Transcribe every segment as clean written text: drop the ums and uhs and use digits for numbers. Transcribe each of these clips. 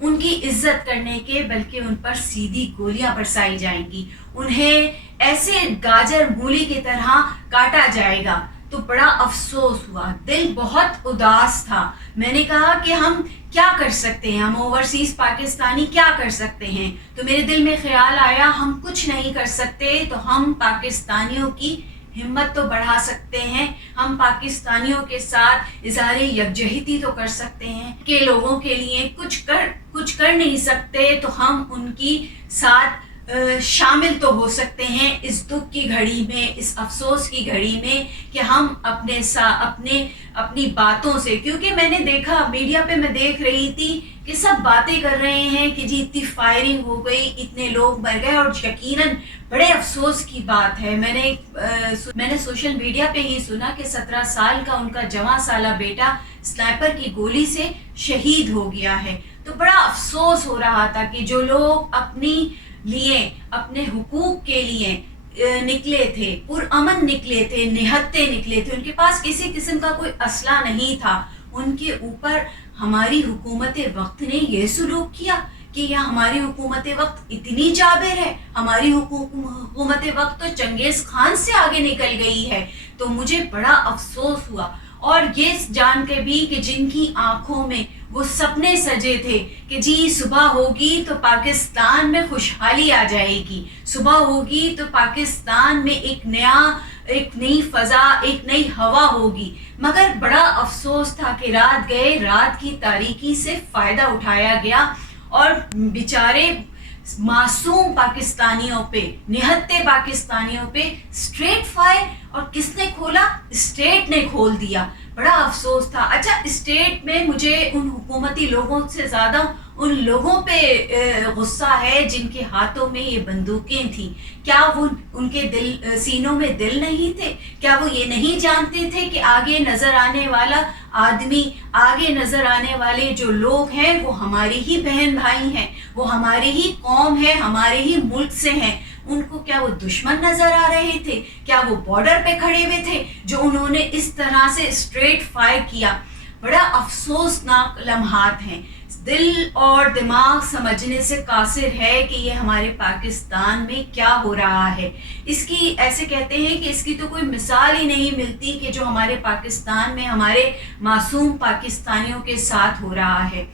ان کی عزت کرنے کے بلکہ ان پر سیدھی گولیاں برسائی جائیں گی، انہیں ایسے گاجر مولی کی طرح کاٹا جائے گا۔ تو بڑا افسوس ہوا، دل بہت اداس تھا۔ میں نے کہا کہ ہم کیا کر سکتے ہیں، ہم اوورسیز پاکستانی کیا کر سکتے ہیں؟ تو میرے دل میں خیال آیا ہم کچھ نہیں کر سکتے تو ہم پاکستانیوں کی ہمت تو بڑھا سکتے ہیں، ہم پاکستانیوں کے ساتھ اظہار یکجہتی تو کر سکتے ہیں کہ لوگوں کے لیے کچھ کر نہیں سکتے تو ہم ان کی ساتھ شامل تو ہو سکتے ہیں اس دکھ کی گھڑی میں، اس افسوس کی گھڑی میں کہ ہم اپنی باتوں سے، کیونکہ میں نے دیکھا میڈیا پہ، میں دیکھ رہی تھی کہ سب باتیں کر رہے ہیں کہ جی اتنی فائرنگ ہو گئی، اتنے لوگ مر گئے، اور یقیناً بڑے افسوس کی بات ہے۔ میں نے سوشل میڈیا پہ ہی سنا کہ 17 سال کا ان کا جواں سالہ بیٹا سنائپر کی گولی سے شہید ہو گیا ہے۔ تو بڑا افسوس ہو رہا تھا کہ جو لوگ اپنے حقوق کے لیے نکلے تھے، پرامن نکلے تھے، نہتے نکلے تھے، ان کے پاس کسی قسم کا کوئی اسلحہ نہیں تھا، ان کے اوپر ہماری حکومت وقت نے یہ سلوک کیا کہ یہ ہماری حکومت وقت اتنی جابر ہے، ہماری حکومت وقت تو چنگیز خان سے آگے نکل گئی ہے۔ تو مجھے بڑا افسوس ہوا، اور یہ جان کے بھی کہ جن کی آنکھوں میں وہ سپنے سجے تھے کہ جی صبح ہوگی تو پاکستان میں خوشحالی آ جائے گی، صبح ہوگی تو پاکستان میں ایک نئی فضا، ایک نئی ہوا ہوگی، مگر بڑا افسوس تھا کہ رات کی تاریکی سے فائدہ اٹھایا گیا اور بیچارے معصوم پاکستانیوں پہ، نہتے پاکستانیوں پہ اسٹریٹ فائر، اور کس نے کھولا؟ اسٹیٹ نے کھول دیا۔ بڑا افسوس تھا۔ اچھا، اسٹیٹ میں مجھے ان حکومتی لوگوں سے زیادہ ان لوگوں پہ غصہ ہے جن کے ہاتھوں میں یہ بندوقیں تھیں۔ کیا وہ ان کے سینوں میں دل نہیں تھے؟ کیا وہ یہ نہیں جانتے تھے کہ آگے نظر آنے والا آدمی، آگے نظر آنے والے جو لوگ ہیں وہ ہماری ہی بہن بھائی ہیں، وہ ہماری ہی قوم ہے، ہمارے ہی ملک سے ہیں؟ ان کو کیا وہ دشمن نظر آ رہے تھے؟ کیا وہ بارڈر پہ کھڑے ہوئے تھے جو انہوں نے اس طرح سے اسٹریٹ فائر کیا؟ بڑا افسوسناک لمحات ہیں۔ دل اور دماغ سمجھنے سے قاصر ہے کہ یہ ہمارے پاکستان میں کیا ہو رہا ہے۔ اس کی ایسے کہتے ہیں کہ اس کی تو کوئی مثال ہی نہیں ملتی کہ جو ہمارے پاکستان میں ہمارے معصوم پاکستانیوں کے ساتھ ہو رہا ہے۔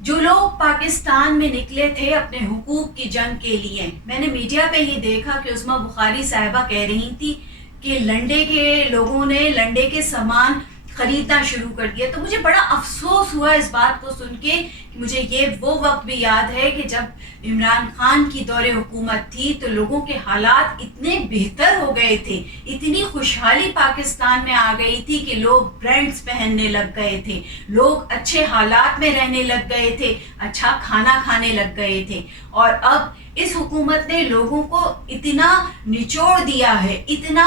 جو لوگ پاکستان میں نکلے تھے اپنے حقوق کی جنگ کے لیے، میں نے میڈیا پہ ہی دیکھا کہ عظمیٰ بخاری صاحبہ کہہ رہی تھی کہ لنڈے کے لوگوں نے لنڈے کے سامان خریدنا شروع کر دیا۔ تو مجھے بڑا افسوس ہوا اس بات کو سن کے کہ مجھے یہ وہ وقت بھی یاد ہے کہ جب عمران خان کی دور حکومت تھی تو لوگوں کے حالات اتنے بہتر ہو گئے تھے، اتنی خوشحالی پاکستان میں آ گئی تھی کہ لوگ برینڈز پہننے لگ گئے تھے، لوگ اچھے حالات میں رہنے لگ گئے تھے، اچھا کھانا کھانے لگ گئے تھے۔ اور اب اس حکومت نے لوگوں کو اتنا نچوڑ دیا ہے، اتنا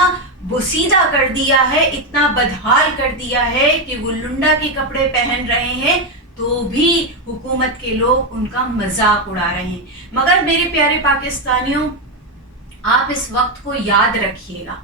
بوسیدہ کر دیا ہے، اتنا بدحال کر دیا ہے کہ وہ لنڈا کے کپڑے پہن رہے ہیں تو بھی حکومت کے لوگ ان کا مذاق اڑا رہے ہیں۔ مگر میرے پیارے پاکستانیوں، آپ اس وقت کو یاد رکھیے گا،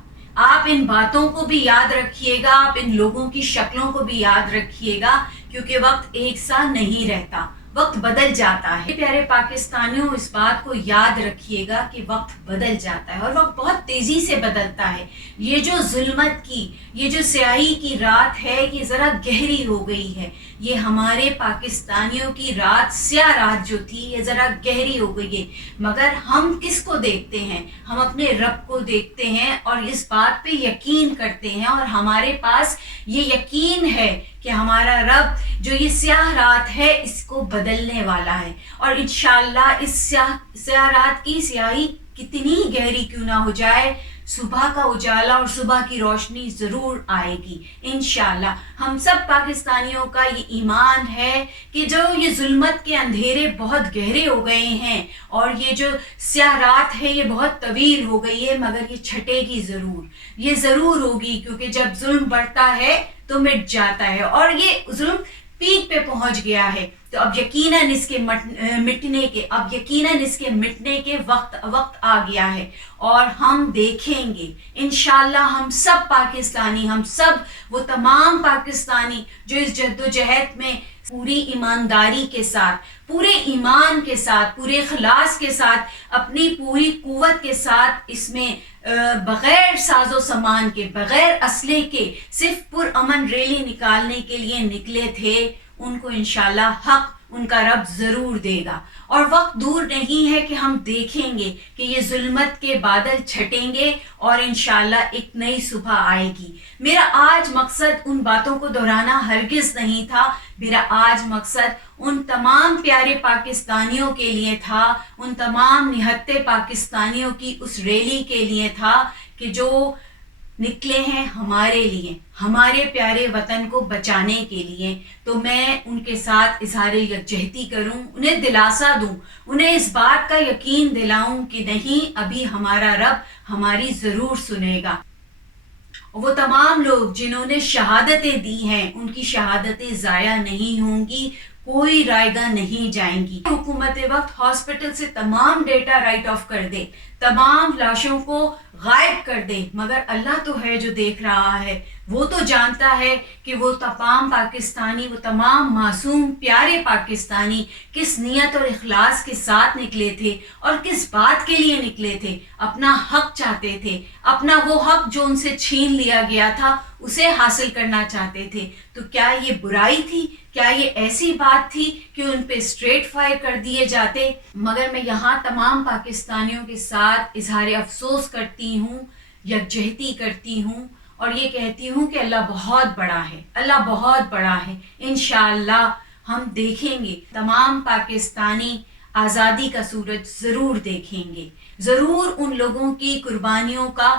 آپ ان باتوں کو بھی یاد رکھیے گا، آپ ان لوگوں کی شکلوں کو بھی یاد رکھیے گا، کیونکہ وقت ایک سا نہیں رہتا، وقت بدل جاتا ہے۔ پیارے پاکستانیوں، اس بات کو یاد رکھیے گا کہ وقت بدل جاتا ہے اور وقت بہت تیزی سے بدلتا ہے۔ یہ جو ظلمت کی، یہ جو سیاہی کی رات ہے، یہ ذرا گہری ہو گئی ہے۔ یہ ہمارے پاکستانیوں کی رات، سیاہ رات جو تھی، یہ ذرا گہری ہو گئی ہے۔ مگر ہم کس کو دیکھتے ہیں؟ ہم اپنے رب کو دیکھتے ہیں اور اس بات پہ یقین کرتے ہیں، اور ہمارے پاس یہ یقین ہے کہ ہمارا رب جو یہ سیاہ رات ہے اس کو بدلنے والا ہے، اور انشاءاللہ اس سیاہ رات کی سیاہی کتنی گہری کیوں نہ ہو جائے، صبح کا اجالا اور صبح کی روشنی ضرور آئے گی انشاءاللہ۔ ہم سب پاکستانیوں کا یہ ایمان ہے کہ جو یہ ظلمت کے اندھیرے بہت گہرے ہو گئے ہیں اور یہ جو سیاہ رات ہے یہ بہت طویل ہو گئی ہے، مگر یہ چھٹے گی ضرور، یہ ضرور ہوگی، کیونکہ جب ظلم بڑھتا ہے تو مٹ جاتا ہے، اور یہ ظلم پیک پہ پہنچ گیا ہے۔ تو اب یقیناً اس کے مٹنے کے وقت آ گیا ہے، اور ہم دیکھیں گے انشاءاللہ، ہم سب پاکستانی، ہم سب وہ تمام پاکستانی جو اس جدوجہد میں پوری ایمانداری کے ساتھ، پورے ایمان کے ساتھ، پورے اخلاص کے ساتھ، اپنی پوری قوت کے ساتھ اس میں بغیر ساز و سامان کے، بغیر اسلحے کے، صرف پرامن ریلی نکالنے کے لیے نکلے تھے، ان کو انشاءاللہ حق ان کا رب ضرور دے گا۔ اور وقت دور نہیں ہے کہ ہم دیکھیں گے کہ یہ ظلمت کے بادل چھٹیں گے اور انشاءاللہ ایک نئی صبح آئے گی۔ میرا آج مقصد ان باتوں کو دہرانا ہرگز نہیں تھا، میرا آج مقصد ان تمام پیارے پاکستانیوں کے لیے تھا، ان تمام نہتے پاکستانیوں کی اس ریلی کے لیے تھا کہ جو نکلے ہیں ہمارے لیے، ہمارے پیارے وطن کو بچانے کے لیے۔ تو میں ان کے ساتھ اظہار یکجہتی کروں، انہیں دلاسا دوں، انہیں اس بات کا یقین دلاؤں کہ نہیں، ابھی ہمارا رب ہماری ضرور سنے گا۔ وہ تمام لوگ جنہوں نے شہادتیں دی ہیں، ان کی شہادتیں ضائع نہیں ہوں گی، کوئی رائے گاہ نہیں جائیں گی۔ حکومت وقت ہاسپٹل سے تمام ڈیٹا رائٹ آف کر دے، تمام لاشوں کو غائب کر دے، مگر اللہ تو ہے جو دیکھ رہا ہے، وہ تو جانتا ہے کہ وہ تمام پاکستانی، وہ تمام معصوم پیارے پاکستانی کس نیت اور اخلاص کے ساتھ نکلے تھے اور کس بات کے لیے نکلے تھے۔ اپنا حق چاہتے تھے، اپنا وہ حق جو ان سے چھین لیا گیا تھا اسے حاصل کرنا چاہتے تھے۔ تو کیا یہ برائی تھی؟ کیا یہ ایسی بات تھی کہ ان پہ اسٹریٹ فائر کر دیے جاتے؟ مگر میں یہاں تمام پاکستانیوں کے ساتھ اظہار افسوس کرتی ہوں، یکجہتی کرتی ہوں اور یہ کہتی ہوں کہ اللہ بہت بڑا ہے، اللہ بہت بڑا ہے۔ انشاءاللہ ہم دیکھیں گے، تمام پاکستانی آزادی کا سورج ضرور دیکھیں گے، ضرور ان لوگوں کی قربانیوں کا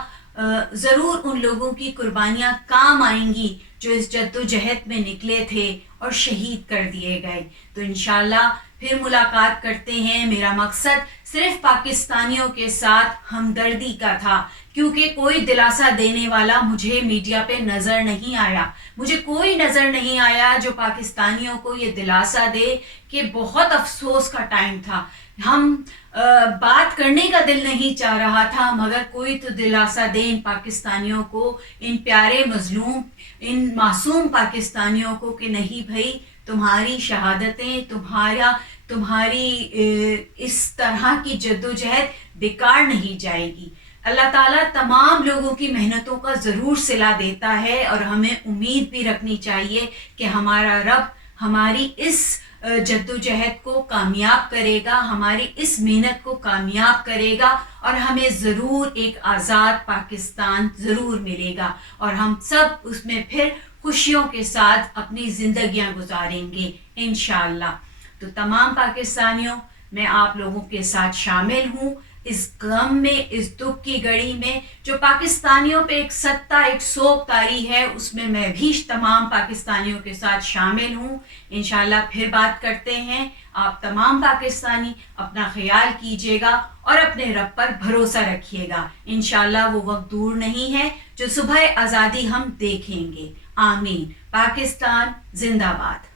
ضرور ان لوگوں کی قربانیاں کام آئیں گی جو اس جد و جہد میں نکلے تھے اور شہید کر دیے گئے۔ تو انشاءاللہ پھر ملاقات کرتے ہیں۔ میرا مقصد صرف پاکستانیوں کے ساتھ ہمدردی کا تھا، کیونکہ کوئی دلاسا دینے والا مجھے میڈیا پہ نظر نہیں آیا، مجھے کوئی نظر نہیں آیا جو پاکستانیوں کو یہ دلاسا دے کہ بہت افسوس کا ٹائم تھا، ہم بات کرنے کا دل نہیں چاہ رہا تھا، مگر کوئی تو دلاسا دے ان پاکستانیوں کو، ان پیارے مظلوم، ان معصوم پاکستانیوں کو کہ نہیں بھائی، تمہاری شہادتیں، تمہاری اس طرح کی جدوجہد بیکار نہیں جائے گی۔ اللہ تعالیٰ تمام لوگوں کی محنتوں کا ضرور صلہ دیتا ہے اور ہمیں امید بھی رکھنی چاہیے کہ ہمارا رب ہماری اس جدوجہد کو کامیاب کرے گا، ہماری اس محنت کو کامیاب کرے گا اور ہمیں ضرور ایک آزاد پاکستان ضرور ملے گا اور ہم سب اس میں پھر خوشیوں کے ساتھ اپنی زندگیاں گزاریں گے انشاءاللہ۔ تو تمام پاکستانیوں، میں آپ لوگوں کے ساتھ شامل ہوں اس غم میں، اس دکھ کی گھڑی میں جو پاکستانیوں پہ ایک ستہ، ایک سوگ طاری ہے، اس میں میں بھی تمام پاکستانیوں کے ساتھ شامل ہوں۔ انشاءاللہ پھر بات کرتے ہیں۔ آپ تمام پاکستانی اپنا خیال کیجیے گا اور اپنے رب پر بھروسہ رکھیے گا۔ انشاءاللہ وہ وقت دور نہیں ہے جو صبح آزادی ہم دیکھیں گے۔ آمین۔ پاکستان زندہ باد۔